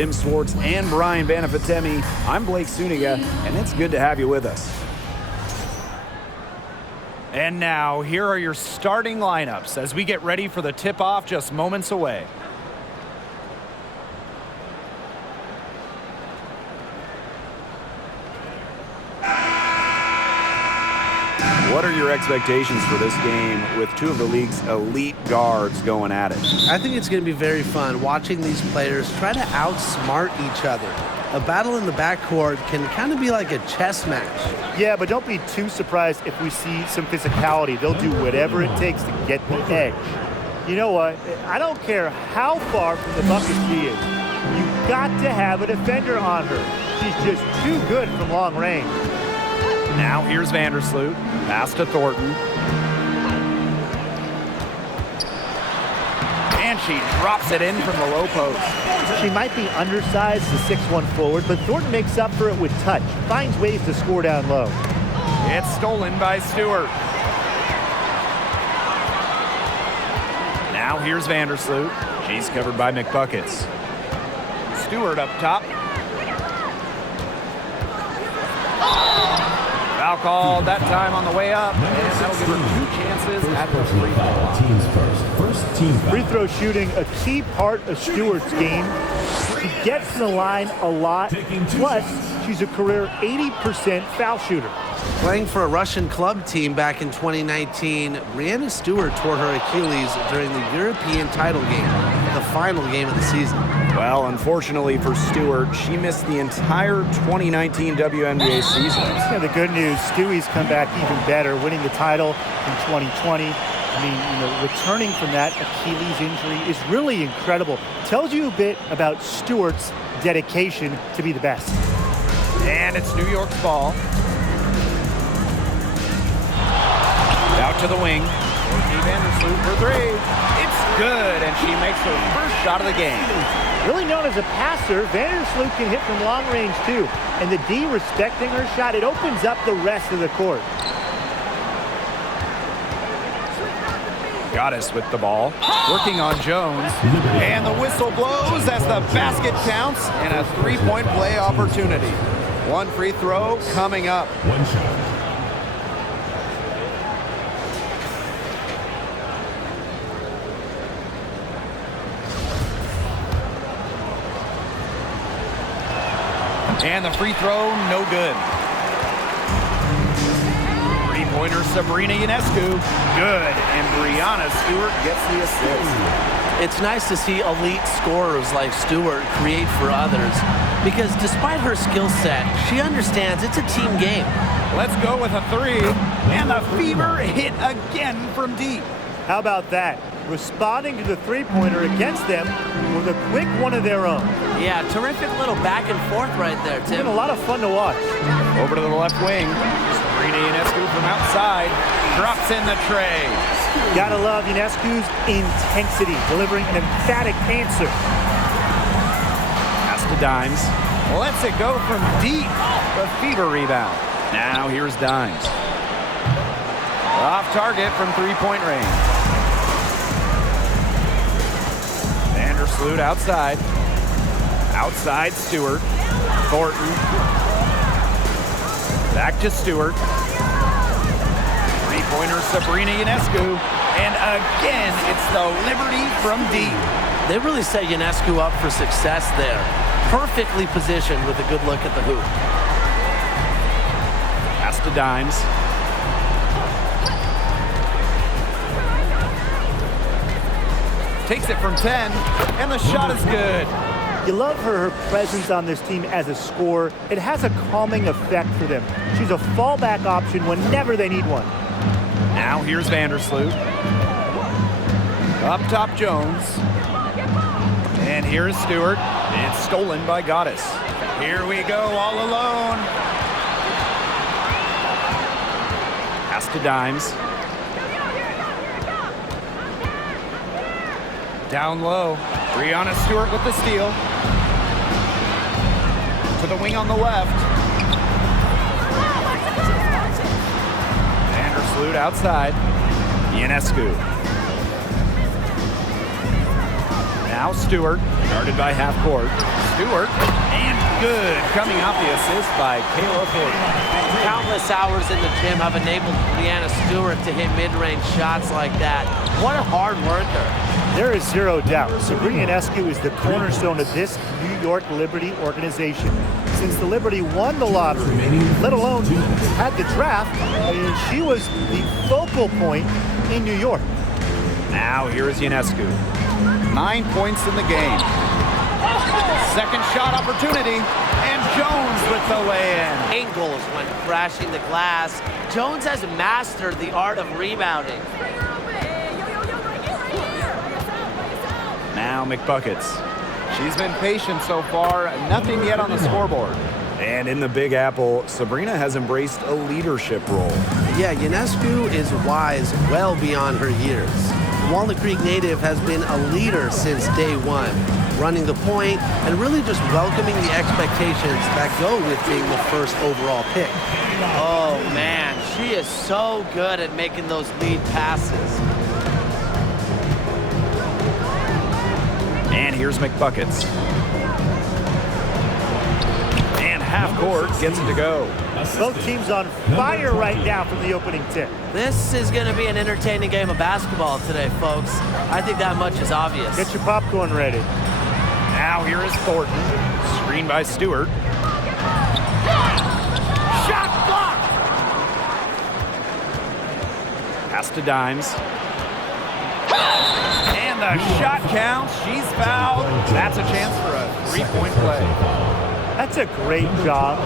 Tim Swartz and Brian Banafitemi, I'm Blake Suniga, and it's good to have you with us. And now, here are your starting lineups as we get ready for the tip-off just moments away. What are your expectations for this game with two of the league's elite guards going at it? I think it's going to be very fun watching these players try to outsmart each other. A battle in the backcourt can kind of be like a chess match. Yeah, but don't be too surprised if we see some physicality. They'll do whatever it takes to get the edge. You know what? I don't care how far from the bucket she is. You've got to have a defender on her. She's just too good from long range. Now here's Vandersloot. Pass to Thornton. And she drops it in from the low post. She might be undersized as a 6'1 forward, but Thornton makes up for it with touch. Finds ways to score down low. It's stolen by Stewart. Now here's Vandersloot. She's covered by McBuckets. Stewart up top. Foul called that time on the way up, and that'll give her 2 chances at the free throw. Free throw shooting, a key part of Stewart's game. She gets to the line a lot, plus she's a career 80% foul shooter. Playing for a Russian club team back in 2019, Breanna Stewart tore her Achilles during the European title game, the final game of the season. Well, unfortunately for Stewart, she missed the entire 2019 WNBA season. Yeah, the good news, Stewie's come back even better, winning the title in 2020. I mean, returning from that Achilles injury is really incredible. Tells you a bit about Stewart's dedication to be the best. And it's New York's ball. Out to the wing. Courtney Vandersloot for 3. It's good, and she makes her first shot of the game. Really known as a passer, Vandersloot can hit from long range too. And the D respecting her shot, it opens up the rest of the court. Goddess with the ball, working on Jones, and the whistle blows as the basket counts and a 3-point play opportunity. 1 free throw coming up. 1 shot. And the free throw, no good. Three-pointer Sabrina Ionescu, good, and Breanna Stewart gets the assist. It's nice to see elite scorers like Stewart create for others, because despite her skill set, she understands it's a team game. Let's go with a 3, and the Fever hit again from deep. How about that? Responding to the three-pointer against them with a quick one of their own. Yeah, terrific little back and forth right there, Tim. It's been a lot of fun to watch. Over to the left wing. Sabrina Ionescu from outside. Drops in the tray. Gotta love Ionescu's intensity, delivering an emphatic answer. Pass to Dimes. Lets it go from deep. The Fever rebound. Now here's Dimes. Off target from three-point range. Vandersloot outside. Outside Stewart. Thornton. Back to Stewart. Three-pointer Sabrina Ionescu. And again, it's the Liberty from deep. They really set Ionescu up for success there. Perfectly positioned with a good look at the hoop. Pass to Dimes. Takes it from 10, and the shot is good. You love her presence on this team as a scorer. It has a calming effect for them. She's a fallback option whenever they need one. Now here's Vandersloot. Up top Jones. And here's Stewart. It's stolen by Goddess. Here we go, all alone. Pass to Dimes. Down low. Breanna Stewart with the steal. To the wing on the left. Vandersloot outside. Ionescu. Now Stewart, guarded by half court. Stewart, and good, coming off the assist by Kayla Thornton. Countless hours in the gym have enabled Breanna Stewart to hit mid-range shots like that. What a hard worker. There is zero doubt. Sabrina Ionescu is the cornerstone of this New York Liberty organization. Since the Liberty won the lottery, let alone had the draft, she was the focal point in New York. Now here is Ionescu. 9 points in the game. Second shot opportunity, and Jones with the lay-in. Angles when crashing the glass. Jones has mastered the art of rebounding. Now McBuckets. She's been patient so far, nothing yet on the scoreboard. And in the Big Apple, Sabrina has embraced a leadership role. Yeah, Ionescu is wise well beyond her years. Walnut Creek native has been a leader since day one, running the point and really just welcoming the expectations that go with being the first overall pick. Oh man, she is so good at making those lead passes. And here's McBuckets. And half court gets it to go. Both teams on fire right now from the opening tip. This is going to be an entertaining game of basketball today, folks. I think that much is obvious. Get your popcorn ready. Now here is Thornton. Screened by Stewart. Shot blocked! Pass to Dimes. And the shot counts. She's fouled. That's a chance for a three-point play. That's a great job,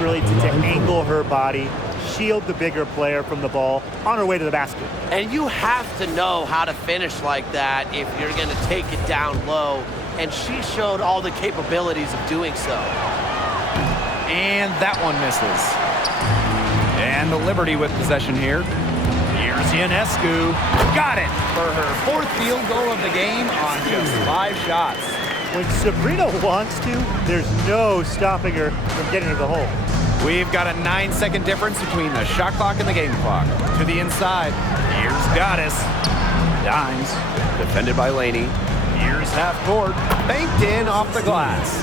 really, to angle her body, shield the bigger player from the ball on her way to the basket. And you have to know how to finish like that if you're going to take it down low. And she showed all the capabilities of doing so. And that one misses. And the Liberty with possession here. Here's Ionescu. Got it for her fourth field goal of the game on just 5 shots. When Sabrina wants to, there's no stopping her from getting to the hole. We've got a 9-second difference between the shot clock and the game clock. To the inside. Here's Goddess. Dimes. Defended by Laney. Here's half court. Banked in off the glass.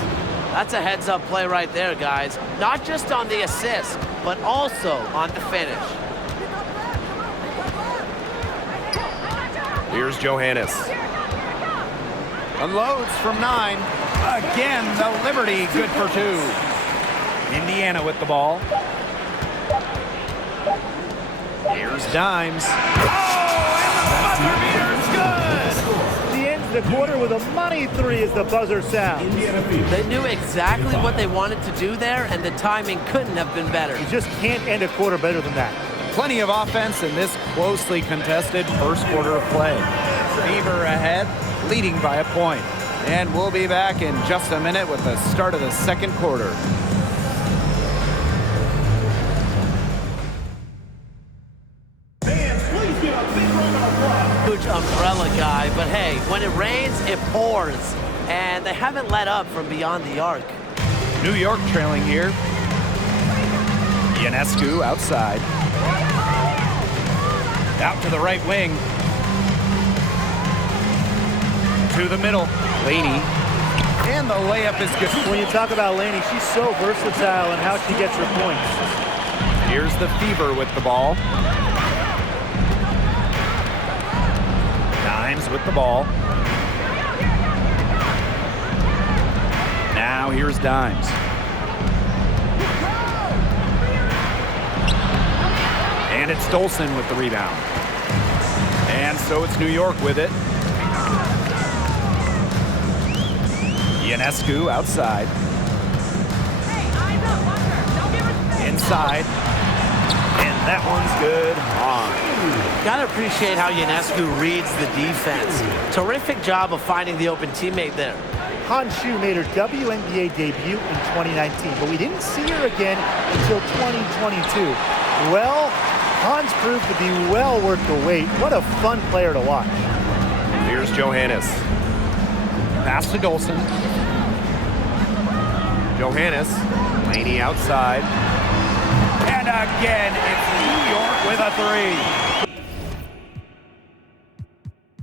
That's a heads-up play right there, guys. Not just on the assist, but also on the finish. Here's Johannes. Unloads from 9. Again, the Liberty good for 2. Indiana with the ball. Here's Dimes. Oh, and the buzzer beater's good! She ends the quarter with a money 3 as the buzzer sounds. They knew exactly what they wanted to do there, and the timing couldn't have been better. You just can't end a quarter better than that. Plenty of offense in this closely contested first quarter of play. Fever ahead, leading by a point. And we'll be back in just a minute with the start of the second quarter. Huge umbrella guy, but hey, when it rains, it pours. And they haven't let up from beyond the arc. New York trailing here. Ionescu outside. Out to the right wing. To the middle. Laney. And the layup is good. When you talk about Laney, she's so versatile in how she gets her points. Here's the Fever with the ball. Dimes with the ball. Now here's Dimes. And it's Dolson with the rebound. And so it's New York with it. Ionescu outside. Inside. And that one's good. On. Gotta appreciate how Ionescu reads the defense. Terrific job of finding the open teammate there. Han Shu made her WNBA debut in 2019, but we didn't see her again until 2022. Well, Han's proved to be well worth the wait. What a fun player to watch. Here's Johannes. Pass to Dolson. Johannes. Laney outside. And again, it's New York with a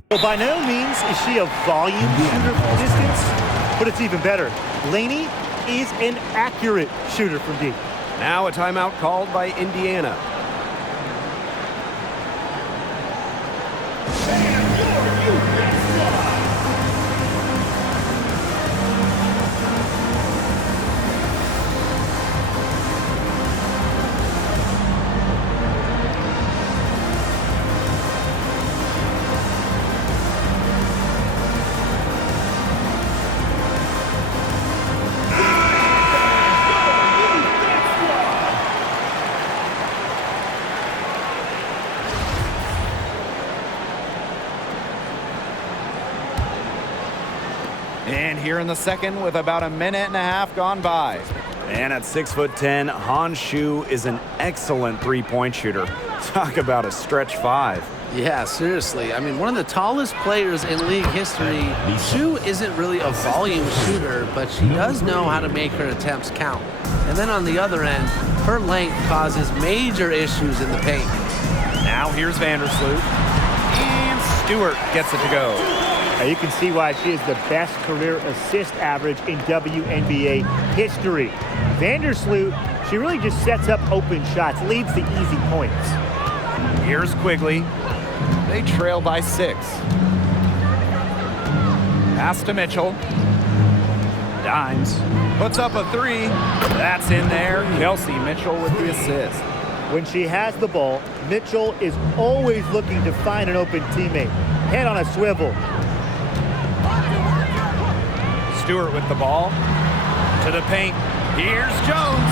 3. Well, by no means is she a volume shooter from distance, but it's even better. Laney is an accurate shooter from deep. Now a timeout called by Indiana. And here in the second with about a minute and a half gone by. And at 6'10", Han Shu is an excellent three-point shooter. Talk about a stretch five. Yeah, seriously. I mean, one of the tallest players in league history. Shu isn't really a volume shooter, but she does know how to make her attempts count. And then on the other end, her length causes major issues in the paint. Now here's Vandersloot. And Stewart gets it to go. Now you can see why she is the best career assist average in WNBA history. Vandersloot, she really just sets up open shots, leads the easy points. Here's Quigley. They trail by 6. Pass to Mitchell. Dimes. Puts up a 3. That's in there. Kelsey Mitchell with the assist. When she has the ball, Mitchell is always looking to find an open teammate. Head on a swivel. Stewart with the ball. To the paint. Here's Jones.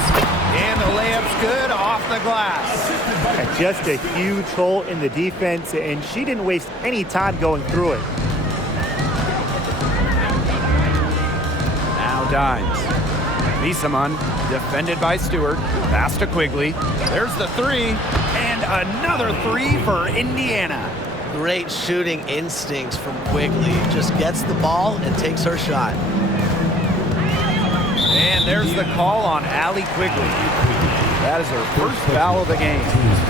And the layup's good off the glass. Just a huge hole in the defense, and she didn't waste any time going through it. Now Dimes. Misaman defended by Stewart. Pass to Quigley. There's the 3. And another 3 for Indiana. Great shooting instincts from Quigley. Just gets the ball and takes her shot. And there's the call on Allie Quigley. That is her first foul of the game.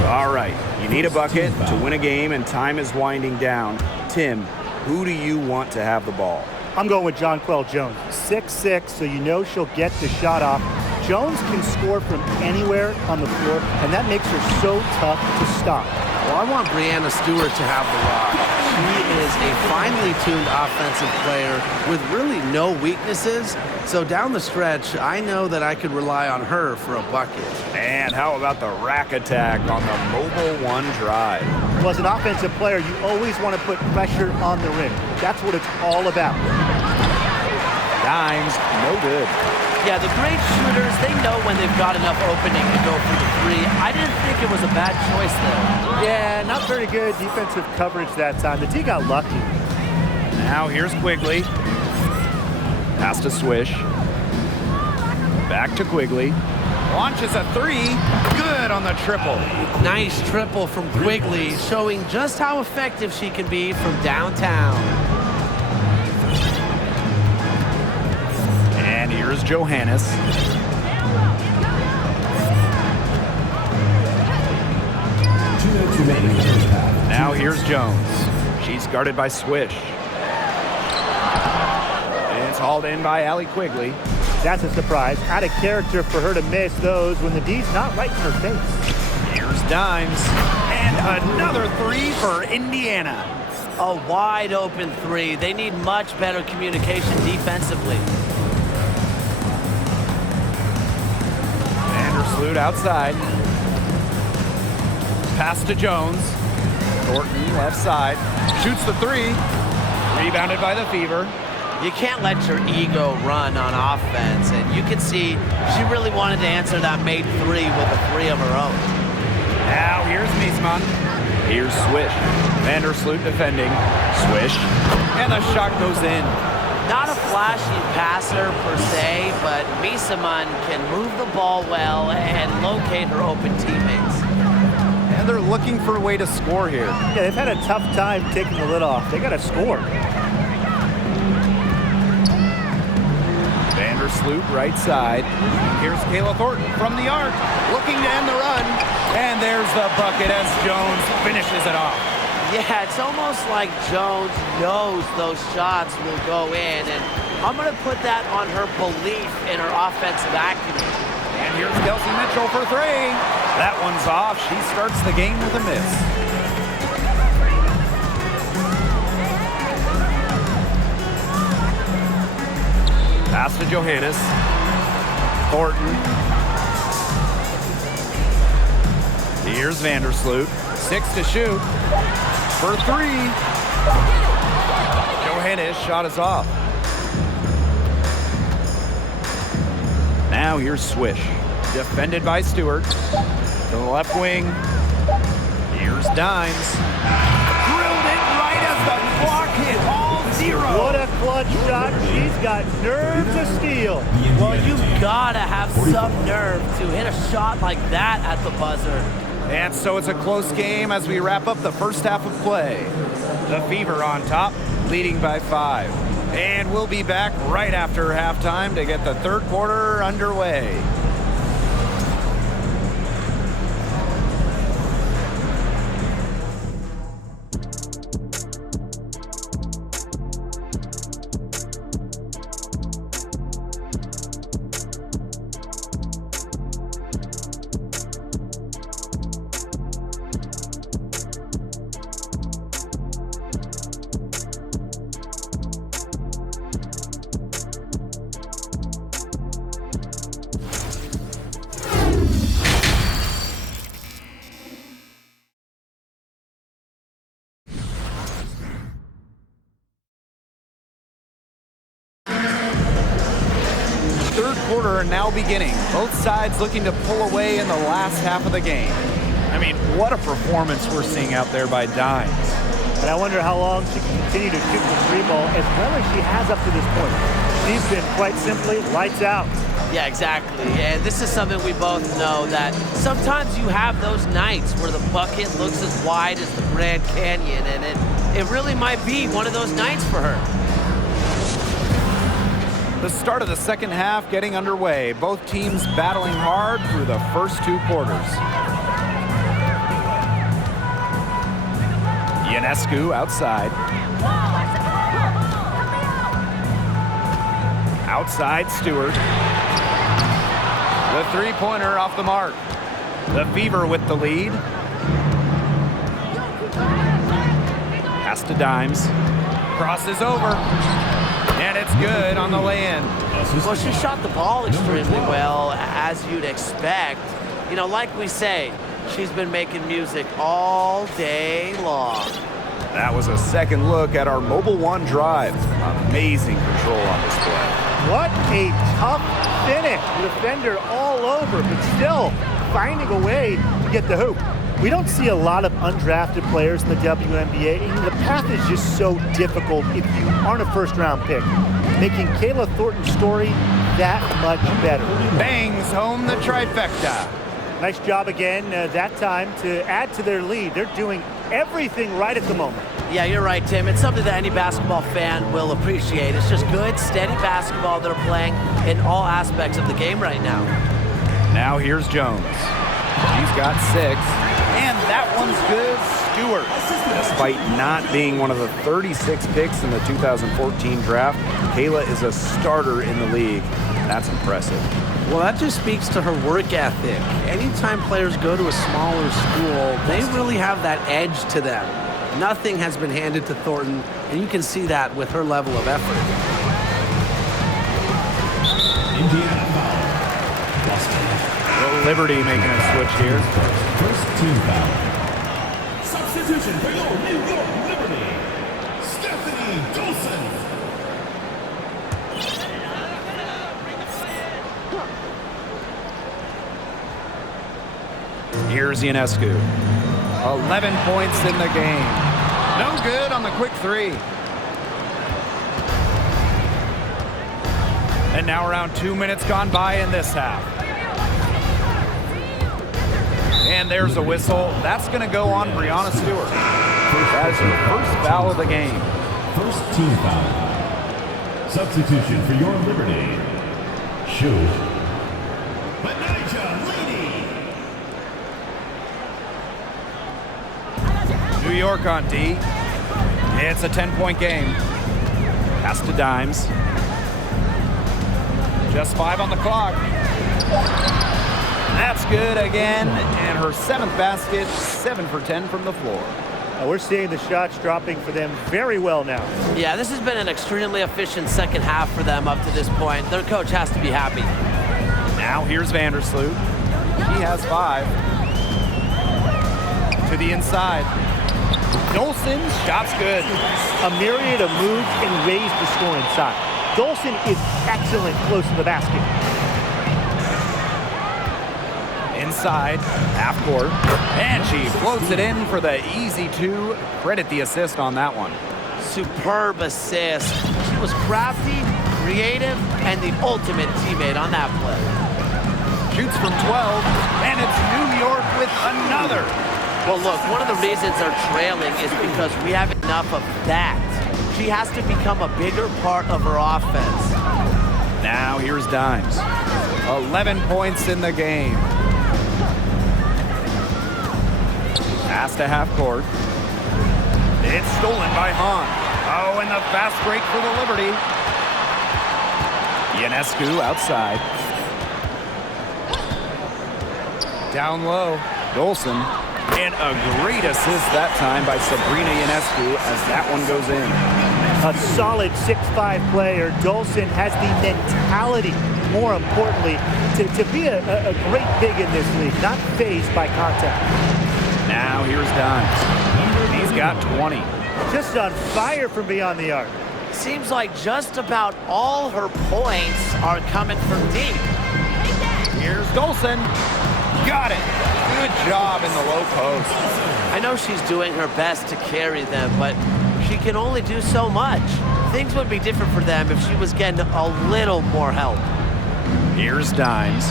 All right, you need a bucket to win a game, and time is winding down. Tim, who do you want to have the ball? I'm going with Jonquel Jones. 6'6", so you know she'll get the shot off. Jones can score from anywhere on the floor, and that makes her so tough to stop. Well, I want Breanna Stewart to have the rock. She is a finely tuned offensive player with really no weaknesses. So down the stretch, I know that I could rely on her for a bucket. And how about the rack attack on the Mobile One drive? Well, as an offensive player, you always want to put pressure on the rim. That's what it's all about. Dimes, no good. Yeah, the great shooters, they know when they've got enough opening to go for the 3. I didn't think it was a bad choice there. Yeah, not very good defensive coverage that time. The D got lucky. Now here's Quigley. Pass to Swish. Back to Quigley. Launches a 3. Good on the triple. Nice triple from Quigley, showing just how effective she can be from downtown. And here's Johannes. Now here's Jones. She's guarded by Swish. And it's hauled in by Allie Quigley. That's a surprise. Out of character for her to miss those when the D's not right in her face. Here's Dimes. And another 3 for Indiana. A wide open 3. They need much better communication defensively. Vandersloot outside. Pass to Jones. Thornton left side. Shoots the 3. Rebounded by the Fever. You can't let your ego run on offense, and you can see she really wanted to answer that made 3 with a 3 of her own. Now here's Miesman. Here's Swish. Vandersloot defending. Swish. And the shot goes in. Not a flashy passer per se, but Misaman can move the ball well and locate her open teammates. And they're looking for a way to score here. Yeah, they've had a tough time taking the lid off. They got to score. Vandersloot right side. Here's Kayla Thornton from the arc, looking to end the run. And there's the bucket as Jones finishes it off. Yeah, it's almost like Jones knows those shots will go in, and I'm going to put that on her belief in her offensive acumen. And here's Kelsey Mitchell for three. That one's off. She starts the game with a miss. Pass to Johannes. Thornton. Here's Vandersloot. 6 to shoot. For three. Johannes' shot is off. Now here's Swish. Defended by Stewart. To the left wing. Here's Dimes. Drilled it right as the clock hit all zero. What a clutch shot. She's got nerves of steel. Well, you've got to have some nerve to hit a shot like that at the buzzer. And so it's a close game as we wrap up the first half of play. The Fever on top, leading by 5. And we'll be back right after halftime to get the third quarter underway. Third quarter now beginning. Both sides looking to pull away in the last half of the game. I mean, what a performance we're seeing out there by Dimes. And I wonder how long she can continue to shoot the three ball as well as she has up to this point. She's been quite simply lights out. Yeah, exactly. And this is something we both know, that sometimes you have those nights where the bucket looks as wide as the Grand Canyon, and it really might be one of those nights for her. The start of the second half getting underway. Both teams battling hard through the first two quarters. Ionescu outside. Outside Stewart. The three-pointer off the mark. The Fever with the lead. Pass to Dimes. Crosses over. And it's good on the way in. Well, she shot the ball extremely well, as you'd expect. You know, like we say, she's been making music all day long. That was a second look at our Mobile One drive. Amazing control on this play. What a tough finish. Defender all over, but still finding a way to get the hoop. We don't see a lot of undrafted players in the WNBA, and the path is just so difficult if you aren't a first-round pick, making Kayla Thornton's story that much better. Bangs home the trifecta. Nice job again that time to add to their lead. They're doing everything right at the moment. Yeah, you're right, Tim. It's something that any basketball fan will appreciate. It's just good, steady basketball they're playing in all aspects of the game right now. Now here's Jones. She's got 6. And that one's good. Stewart. Despite not being one of the 36 picks in the 2014 draft, Kayla is a starter in the league. That's impressive. Well, that just speaks to her work ethic. Anytime players go to a smaller school, they really have that edge to them. Nothing has been handed to Thornton, and you can see that with her level of effort. Indiana foul. Boston. Liberty making a switch here. First team foul. Substitution for your New York Liberty. Stephanie Dolson. Here's Ionescu. 11 points in the game. No good on the quick three. And now around 2 minutes gone by in this half. And there's a whistle. That's going to go on Breanna Stewart. That is her first foul of the game. First team foul. Substitution for your Liberty. Shoot. Benija Lady. New York on D. It's a 10-point game. Pass to Dimes. Just 5 on the clock. That's good again. And her 7th basket, 7 for 10 from the floor. We're seeing the shots dropping for them very well now. Yeah, this has been an extremely efficient second half for them up to this point. Their coach has to be happy. Now here's Vandersloot. He has 5. To the inside. Dolson, shot's good. A myriad of moves and ways to score inside. Dolson is excellent close to the basket. Inside, half court. And she floats it in for the easy 2. Credit the assist on that one. Superb assist. She was crafty, creative, and the ultimate teammate on that play. Shoots from 12, and it's New York with another. Well, look, one of the reasons they're trailing is because we have enough of that. She has to become a bigger part of her offense. Now here's Dimes. 11 points in the game. Pass to half court. It's stolen by Hahn. Oh, and the fast break for the Liberty. Ionescu outside. Down low, Dolson. And a great assist that time by Sabrina Ionescu as that one goes in. A solid 6'5" player. Dolson has the mentality, more importantly, to be a great big in this league, not fazed by contact. Now here's Dimes. He's got 20. Just on fire from beyond the arc. Seems like just about all her points are coming from deep. Here's Dolson. Got it. Good job in the low post. I know she's doing her best to carry them, but she can only do so much. Things would be different for them if she was getting a little more help. Here's Dimes.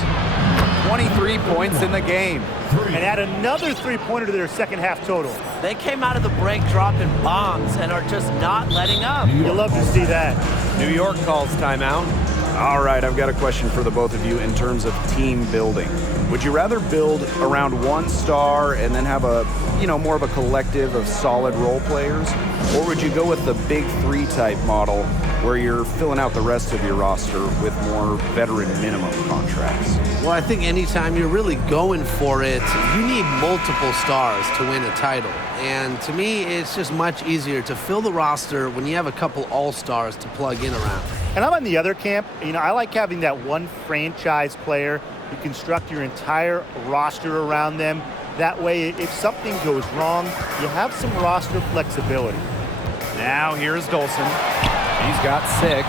23 points in the game. And add another three-pointer to their second half total. They came out of the break dropping bombs and are just not letting up. You'll love to see that. New York calls timeout. All right, I've got a question for the both of you in terms of team building. Would you rather build around one star and then have a, more of a collective of solid role players? Or would you go with the big 3 type model where you're filling out the rest of your roster with more veteran minimum contracts? Well, I think anytime you're really going for it, you need multiple stars to win a title. And to me, it's just much easier to fill the roster when you have a couple all-stars to plug in around. And I'm on the other camp. I like having that one franchise player. You construct your entire roster around them. That way, if something goes wrong, you have some roster flexibility. Now here's Dolson. He's got 6.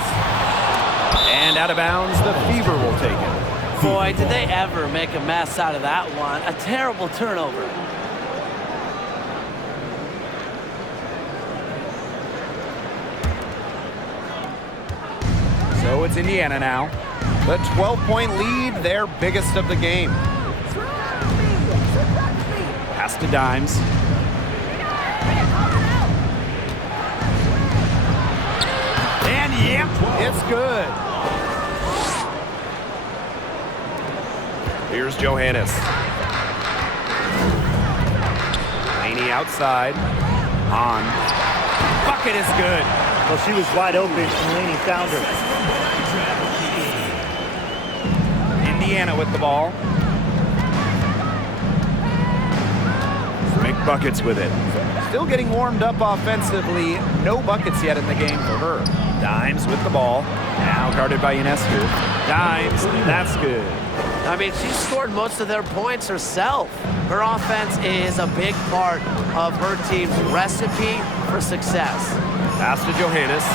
And out of bounds, the Fever will take it. Boy, did they ever make a mess out of that one. A terrible turnover. So it's Indiana now. The 12-point lead, their biggest of the game. Pass to Dimes. And yep, it's good. Here's Johannes. Laney outside. On. Bucket is good. Well, she was wide open, and Laney found her. Indiana with the ball. Make buckets with it. Still getting warmed up offensively. No buckets yet in the game for her. Dimes with the ball. Now guarded by Ionescu. Dimes, that's good. I mean, she scored most of their points herself. Her offense is a big part of her team's recipe for success. Pass to Johannes.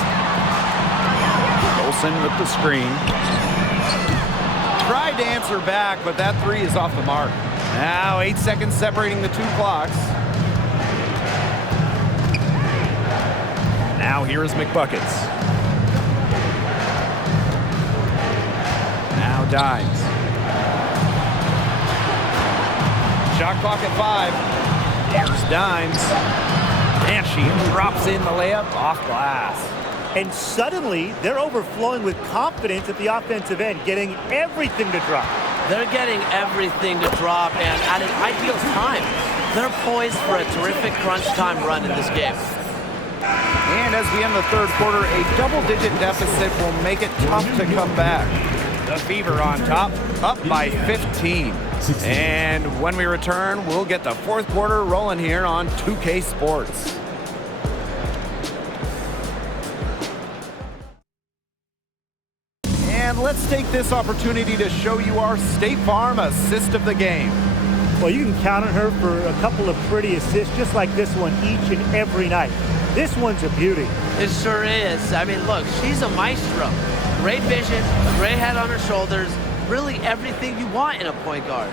Olsen with the screen. Tried to answer back, but that 3 is off the mark. Now 8 seconds separating the 2 clocks. Now here is McBuckets. Now Dimes. Shot clock at 5. Here's Dimes. And she drops in the layup off glass. And suddenly, they're overflowing with confidence at the offensive end, getting everything to drop. They're getting everything to drop, and at an ideal time. They're poised for a terrific crunch time run in this game. And as we end the third quarter, a double-digit deficit will make it tough to come back. The Fever on top, up by 15. And when we return, we'll get the fourth quarter rolling here on 2K Sports. And let's take this opportunity to show you our State Farm assist of the game. Well, you can count on her for a couple of pretty assists just like this one each and every night. This one's a beauty. It sure is. I mean, look, she's a maestro. Great vision, great head on her shoulders, really everything you want in a point guard.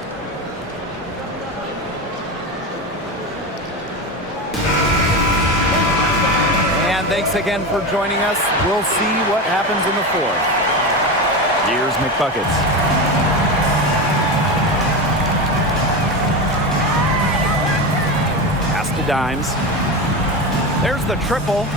And thanks again for joining us. We'll see what happens in the fourth. Here's McBuckets. Pass to Dimes. There's the triple.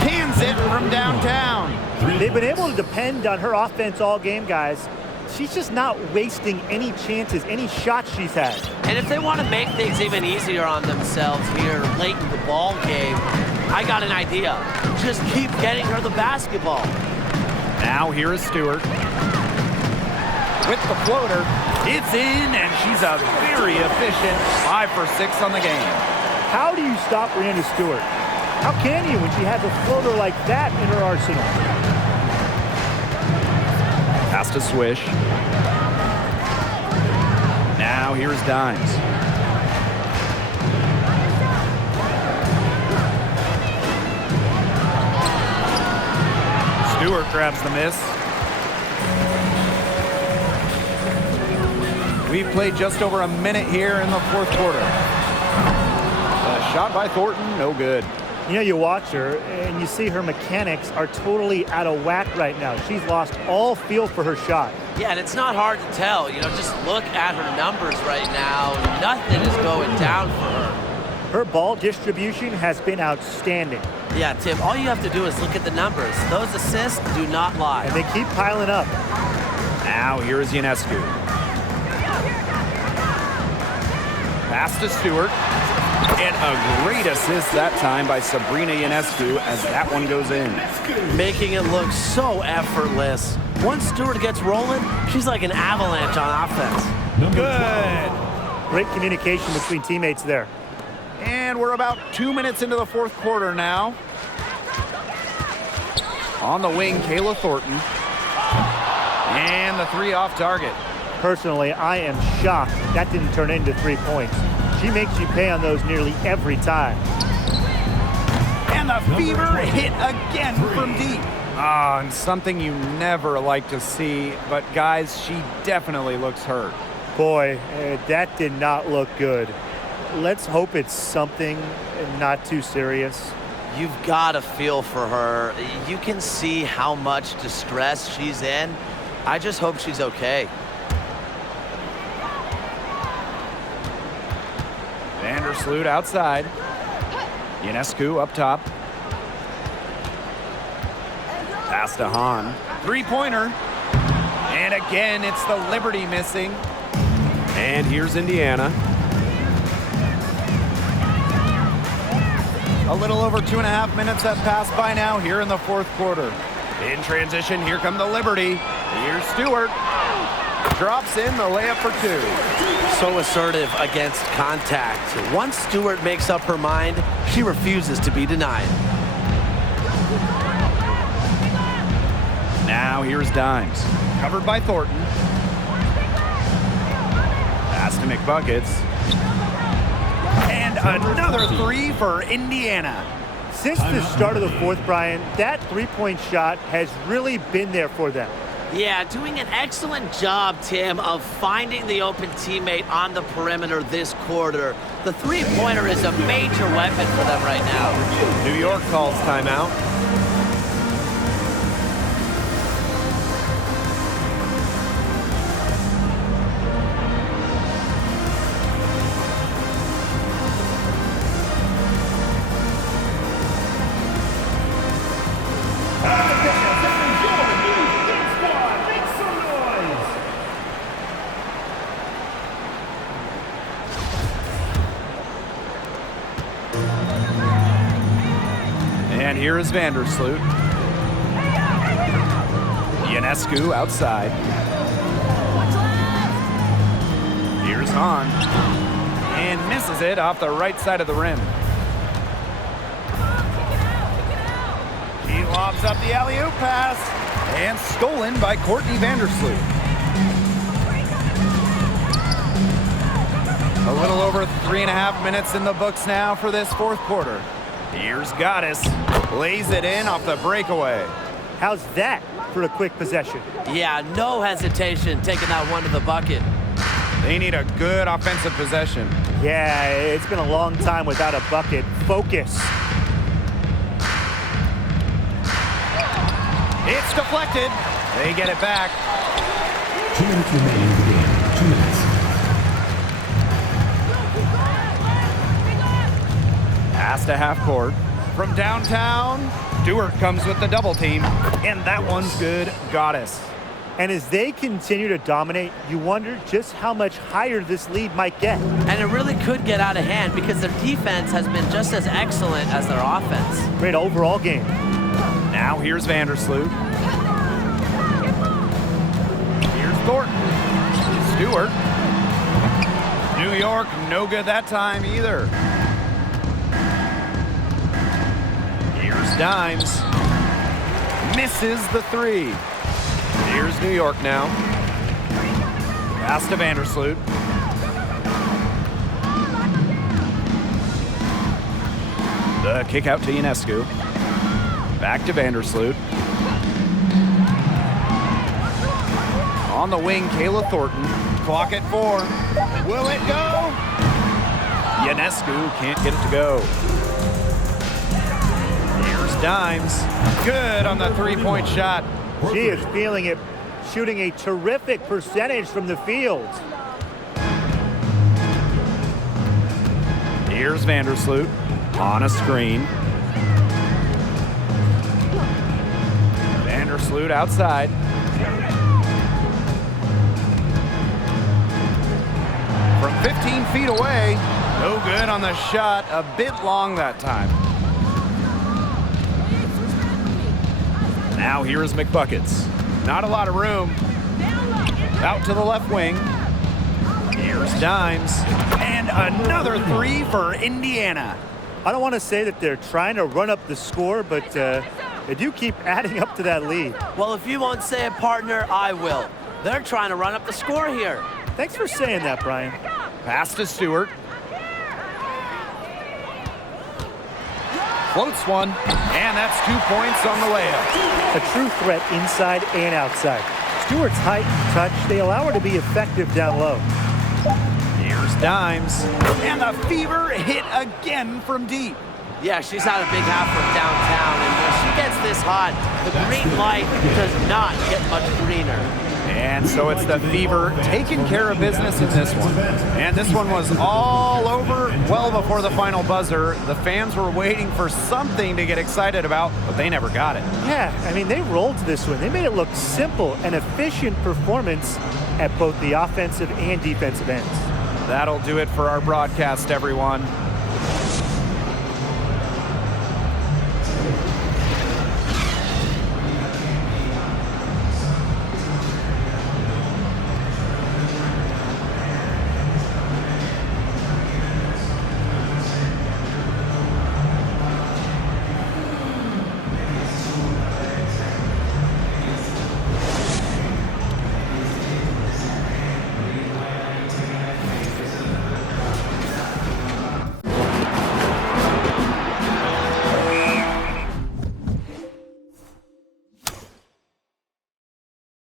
Cans it from downtown. They've been able to depend on her offense all game, guys. She's just not wasting any chances, any shots she's had. And if they want to make things even easier on themselves here late in the ball game, I got an idea. Just keep getting her the basketball. Now here is Stewart. With the floater, it's in, and she's a very efficient 5 for 6 on the game. How do you stop Breanna Stewart? How can you when she has a floater like that in her arsenal? Pass to Swish. Now here's Dimes. Stewart grabs the miss. We've played just over a minute here in the fourth quarter. A shot by Thornton, no good. You know, you watch her and you see her mechanics are totally out of whack right now. She's lost all feel for her shot. Yeah, and it's not hard to tell. You know, just look at her numbers right now. Nothing is going down for her. Her ball distribution has been outstanding. Yeah, Tim, all you have to do is look at the numbers. Those assists do not lie. And they keep piling up. Now here is Ionescu. Pass to Stewart. And a great assist that time by Sabrina Ionescu as that one goes in. Making it look so effortless. Once Stewart gets rolling, she's like an avalanche on offense. Good. Great communication between teammates there. And we're about 2 minutes into the fourth quarter now. On the wing, Kayla Thornton. And the three off target. Personally, I am shocked that didn't turn into 3 points. She makes you pay on those nearly every time. And the Fever hit again from deep. And something you never like to see, but guys, she definitely looks hurt. Boy, that did not look good. Let's hope it's something not too serious. You've got to feel for her. You can see how much distress she's in. I just hope she's okay. Vandersloot outside. Ionescu up top. Pass to Hahn. Three-pointer. And again, it's the Liberty missing. And here's Indiana. A little over 2.5 minutes have passed by now here in the fourth quarter. In transition, here come the Liberty. Here's Stewart. Drops in the layup for two. So assertive against contact. Once Stewart makes up her mind, she refuses to be denied. Now here's Dimes. Covered by Thornton. Pass to McBuckets. And another three for Indiana. Since the start of the fourth, Brian, that three-point shot has really been there for them. Yeah, doing an excellent job, Tim, of finding the open teammate on the perimeter this quarter. The three-pointer is a major weapon for them right now. New York calls timeout. And here is Vandersloot. Ionescu outside. Here's Hahn. And misses it off the right side of the rim. He lobs up the alley-oop pass. And stolen by Courtney Vandersloot. A little over 3.5 minutes in the books now for this fourth quarter. Here's Goddess. Lays it in off the breakaway. How's that for a quick possession? Yeah, no hesitation taking that one to the bucket. They need a good offensive possession. Yeah, it's been a long time without a bucket. Focus. It's deflected. They get it back. 2 minutes remaining in the game. 2 minutes. Pass to half court. From downtown, Stewart comes with the double team. And that one's good. Goddess. And as they continue to dominate, you wonder just how much higher this lead might get. And it really could get out of hand because their defense has been just as excellent as their offense. Great overall game. Now here's Vandersloot. Here's Thornton. Stewart. New York, no good that time either. Here's Dimes. Misses the three. Here's New York now. Pass to Vandersloot. The kick out to Ionescu. Back to Vandersloot. On the wing, Kayla Thornton. Clock at 4. Will it go? Ionescu can't get it to go. Here's Dimes. Good on the three-point shot. She is feeling it, shooting a terrific percentage from the field. Here's Vandersloot on a screen. Vandersloot outside. From 15 feet away, no good on the shot, a bit long that time. Now here is McBuckets. Not a lot of room. Out to the left wing. Here's Dimes. And another three for Indiana. I don't want to say that they're trying to run up the score, but they do keep adding up to that lead. Well, if you won't say it, partner, I will. They're trying to run up the score here. Thanks for saying that, Brian. Pass to Stewart. Floats one, and that's 2 points on the layup. A true threat inside and outside. Stewart's height and touch, they allow her to be effective down low. Here's Dimes, and the Fever hit again from deep. Yeah, she's had a big half from downtown, and when she gets this hot, the green light does not get much greener. And so it's the Fever taking care of business in this one. And this one was all over well before the final buzzer. The fans were waiting for something to get excited about, but they never got it. Yeah, I mean, they rolled this one. They made it look simple and efficient performance at both the offensive and defensive ends. That'll do it for our broadcast, everyone.